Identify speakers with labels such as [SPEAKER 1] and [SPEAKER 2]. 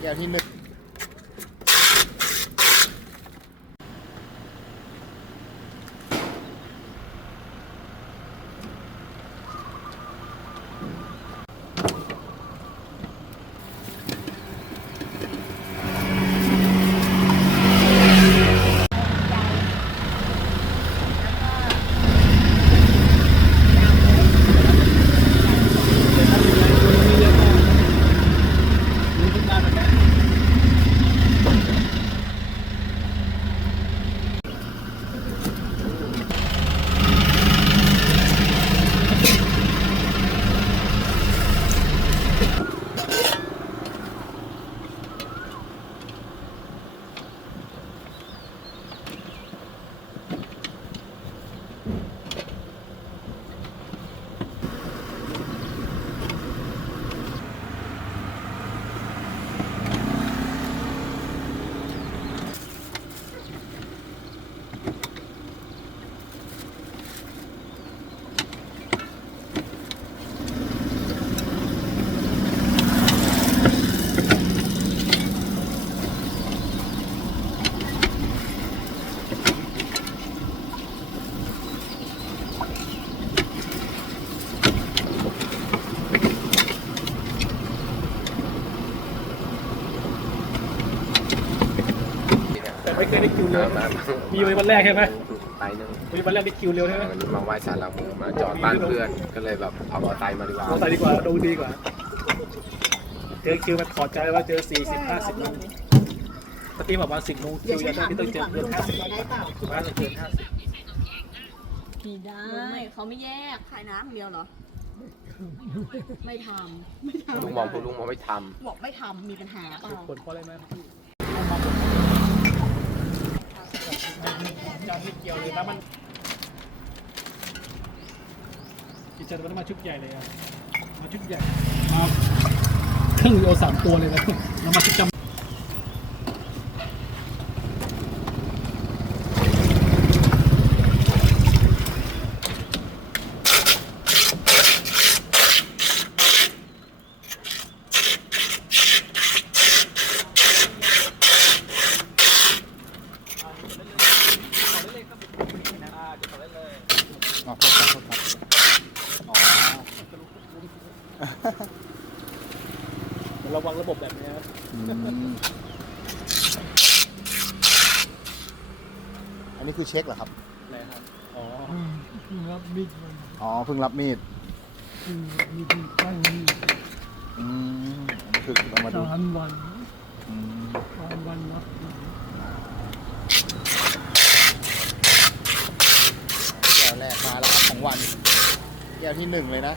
[SPEAKER 1] แก้ว
[SPEAKER 2] ไม่เคยได้คิวเร็ว
[SPEAKER 3] มา
[SPEAKER 2] มีวันแรกใช่ไหม
[SPEAKER 3] ไปหนึ่ง
[SPEAKER 2] มีวันแรกได้คิวเร็วใช่ไหม
[SPEAKER 3] วันนี้มาไหว้สารหลักเมืองมาจอดบ้านเพื่อนก็เลยแบบเอามอไซค์มาดีกว่า
[SPEAKER 2] เราใส่ดีกว่าดูดีกว่า เจอคิวมันถอดใจว่าเจอสี่สิบห้าสิบโมงปกติบอกว่าสิบโมงคิวจะได้ที่ต้องเจอเกินห้าสิบบ้านเราเกินห้าสิบ
[SPEAKER 4] ไม่ได้
[SPEAKER 5] ไม่เขาไม่แยกขายน้ำอย่างเดียวเหรอ ไม่ทำไม่ท
[SPEAKER 3] ลุงมองคุณลุงมองไม่ทำ
[SPEAKER 5] บอกไม่ทำมีปัญหาเปล่า
[SPEAKER 2] ผลเพราะอะไรไหมจาน ไม่เกี่ยวเละมันกินจัดมันมาชุดใหญ่เลยอะมาชุดใหญ่มาเครื่องโลสามตัวเลยนะเรามาชุดจำ
[SPEAKER 1] อ๋อโทษครับโทษครับอ๋อ
[SPEAKER 2] ระวังระบบแบบนี้ครับ
[SPEAKER 1] อืมอันนี้คือเช็คเหรอครับ
[SPEAKER 2] อะไรครับ อ๋อ
[SPEAKER 6] รับมิดมัน
[SPEAKER 1] อ๋อเพิ่งรับมีด
[SPEAKER 6] คือมีที่ตั้งมีด
[SPEAKER 1] อืมอันนี้คือเอามาดู
[SPEAKER 6] สามวัน
[SPEAKER 1] อืม
[SPEAKER 6] สามวันนับ
[SPEAKER 1] แก้วแรกมาแล้วครับของวันแก้วที่หนึ่งเลยนะ